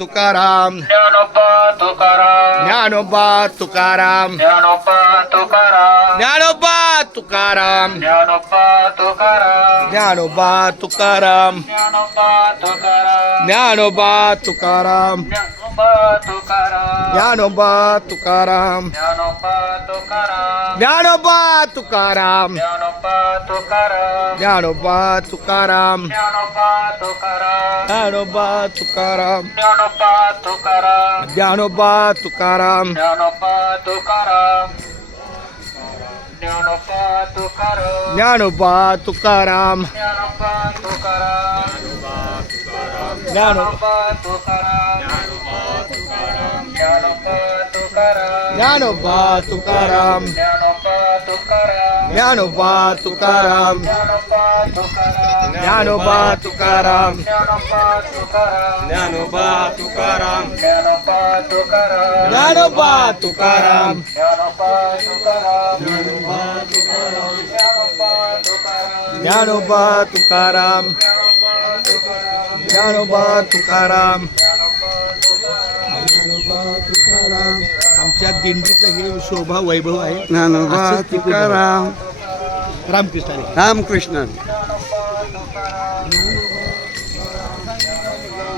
तुकाराम ज्ञानोबा तुकाराम ज्ञानोबा तुकाराम ज्ञानोबा तुकाराम ज्ञानोबा तुकाराम ज्ञानोबा तुकाराम ज्ञानोबा तुकाराम ज्ञानोबा तुकाराम ज्ञानोबा तुकाराम ज्ञानोबा तुकाराम ज्ञानोबा तुकाराम ज्ञानोबा तुकाराम ज्ञानोबा तुकाराम ज्ञानोबा तुकाराम ज्ञानोबा तुकाराम ज्ञानोबा तुकाराम ज्ञानोबा ज्ञानोबा तुकाराम ज्ञानोबा तुकाराम ज्ञानोबा तुकाराम ज्ञानोबा तुकाराम ज्ञानोबा तुकाराम ज्ञानोबा तुकाराम ज्ञानोबा तुकाराम आमच्या दिंडीचं हे शोभा वैभव आहे. ज्ञानोबा असंच ते तुकाराम रामकृष्ण हरी. रामकृष्ण